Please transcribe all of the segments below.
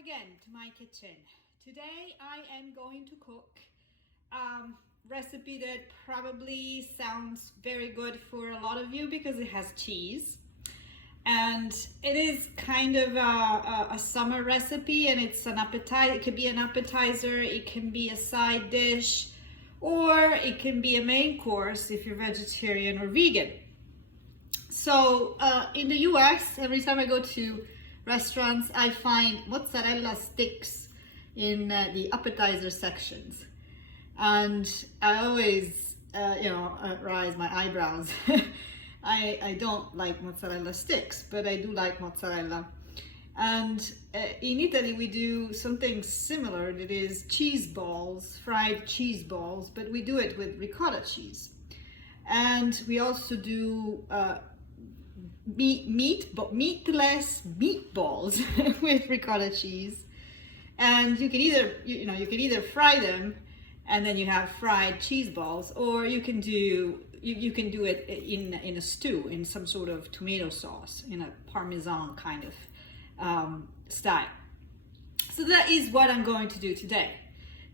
again to my kitchen. Today I am going to cook a recipe that probably sounds very good for a lot of you because it has cheese. And it is kind of a summer recipe, and it's an appetizer. It could be an appetizer, it can be a side dish, or it can be a main course if you're vegetarian or vegan. So in the US, every time I go to restaurants, I find mozzarella sticks in the appetizer sections. And I always, raise my eyebrows. I don't like mozzarella sticks, but I do like mozzarella. And in Italy, we do something similar. That is cheese balls, fried cheese balls, but we do it with ricotta cheese. And we also do meatless meatballs with ricotta cheese. And you can either fry them and then you have fried cheese balls, or you can do it in a stew, in some sort of tomato sauce, in a Parmesan kind of style. So that is what I'm going to do today.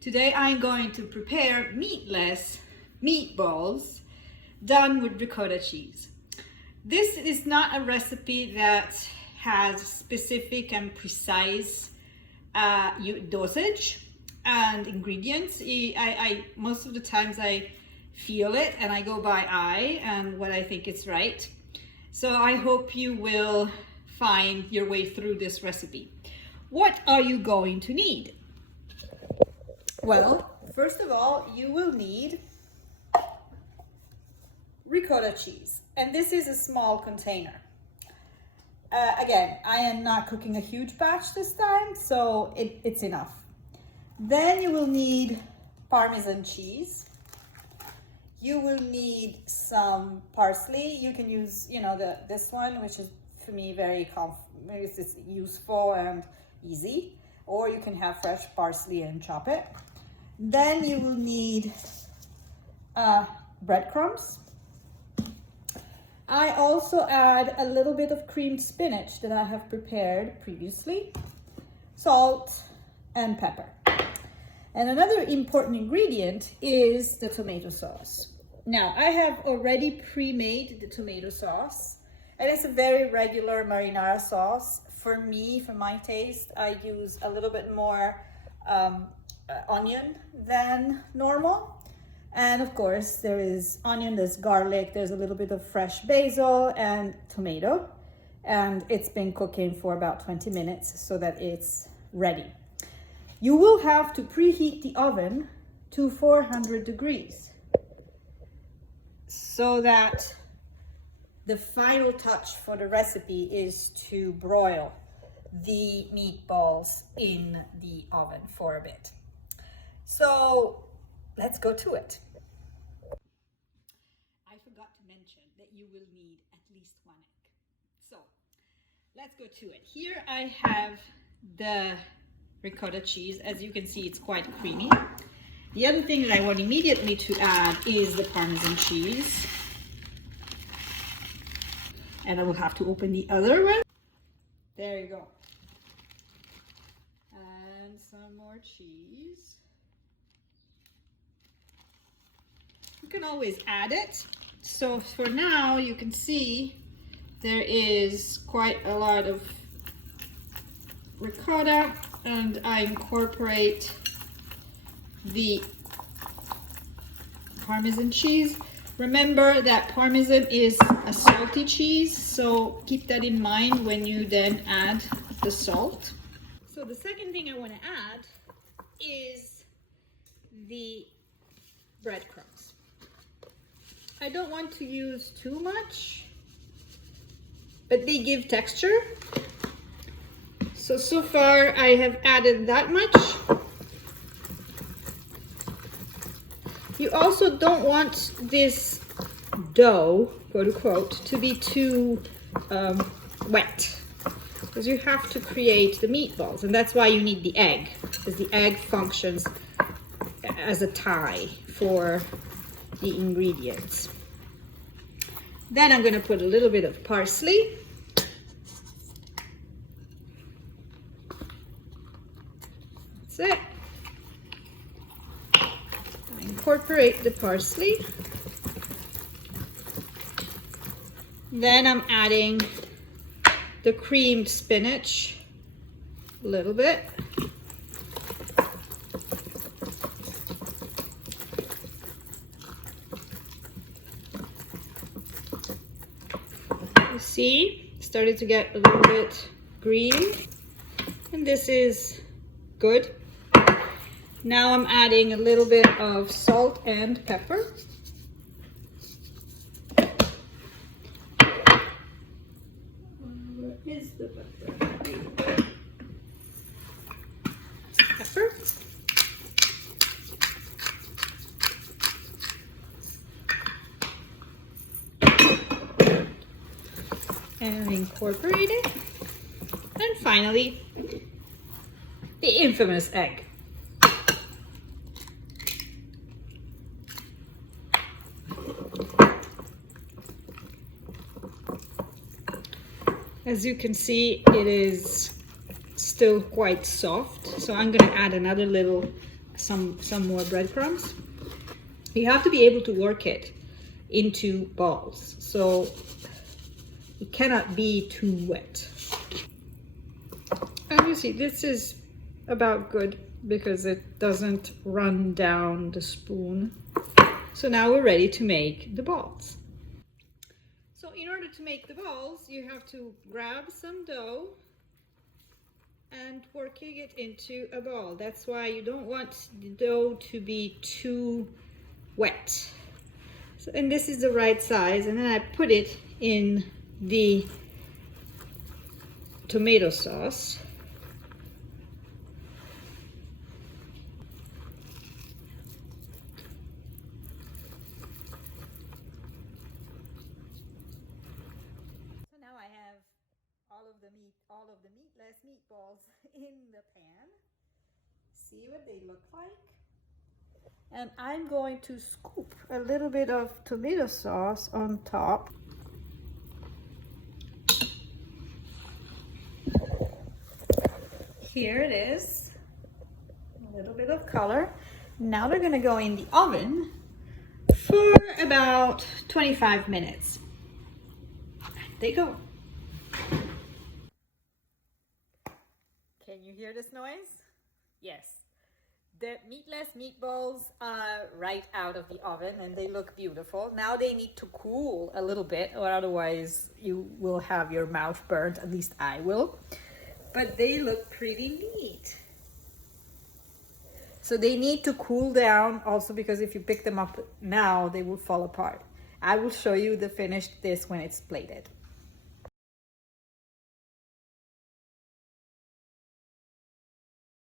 Today I'm going to prepare meatless meatballs done with ricotta cheese. This is not a recipe that has specific and precise dosage and ingredients. I most of the times I feel it and I go by eye and what I think is right. So I hope you will find your way through this recipe. What are you going to need? Well, first of all, you will need ricotta cheese, and this is a small container. Again, I am not cooking a huge batch this time, so it's enough. Then you will need Parmesan cheese. You will need some parsley. You can use, this one, which is for me very it's useful and easy. Or you can have fresh parsley and chop it. Then you will need breadcrumbs. I also add a little bit of creamed spinach that I have prepared previously, salt and pepper. And another important ingredient is the tomato sauce. Now, I have already pre-made the tomato sauce, and it's a very regular marinara sauce. For me, for my taste, I use a little bit more onion than normal. And of course, there is onion, there's garlic, there's a little bit of fresh basil and tomato. And it's been cooking for about 20 minutes so that it's ready. You will have to preheat the oven to 400 degrees so that the final touch for the recipe is to broil the meatballs in the oven for a bit. So let's go to it. I forgot to mention that you will need at least 1 egg. So let's go to it. Here I have the ricotta cheese. As you can see, it's quite creamy. The other thing that I want immediately to add is the Parmesan cheese. And I will have to open the other one. There you go. And some more cheese. You can always add it. So for now, you can see there is quite a lot of ricotta, and I incorporate the Parmesan cheese. Remember that Parmesan is a salty cheese, so keep that in mind when you then add the salt. So the second thing I want to add is the breadcrumbs. I don't want to use too much, but they give texture. So far I have added that much. You also don't want this dough, quote unquote, to be too wet, because you have to create the meatballs, and that's why you need the egg, because the egg functions as a tie for the ingredients. Then I'm going to put a little bit of parsley. That's it. Incorporate the parsley. Then I'm adding the creamed spinach a little bit. You see, it started to get a little bit green, and this is good. Now I'm adding a little bit of salt and pepper. Where is the pepper? Pepper. And incorporate it. And finally, the infamous egg. As you can see, it is still quite soft, so I'm going to add another little, some more breadcrumbs. You have to be able to work it into balls, so it cannot be too wet. And you see, this is about good because it doesn't run down the spoon. So now we're ready to make the balls. So in order to make the balls, you have to grab some dough and working it into a ball. That's why you don't want the dough to be too wet. So, and this is the right size, and then I put it in the tomato sauce. So now I have all of the meatless meatballs in the pan. See what they look like? And I'm going to scoop a little bit of tomato sauce on top. Here it is, a little bit of color. Now they're gonna go in the oven for about 25 minutes. They go. Can you hear this noise? Yes. The meatless meatballs are right out of the oven and they look beautiful. Now they need to cool a little bit, or otherwise you will have your mouth burnt, at least I will. But they look pretty neat. So they need to cool down also, because if you pick them up now, they will fall apart. I will show you the finished dish when it's plated.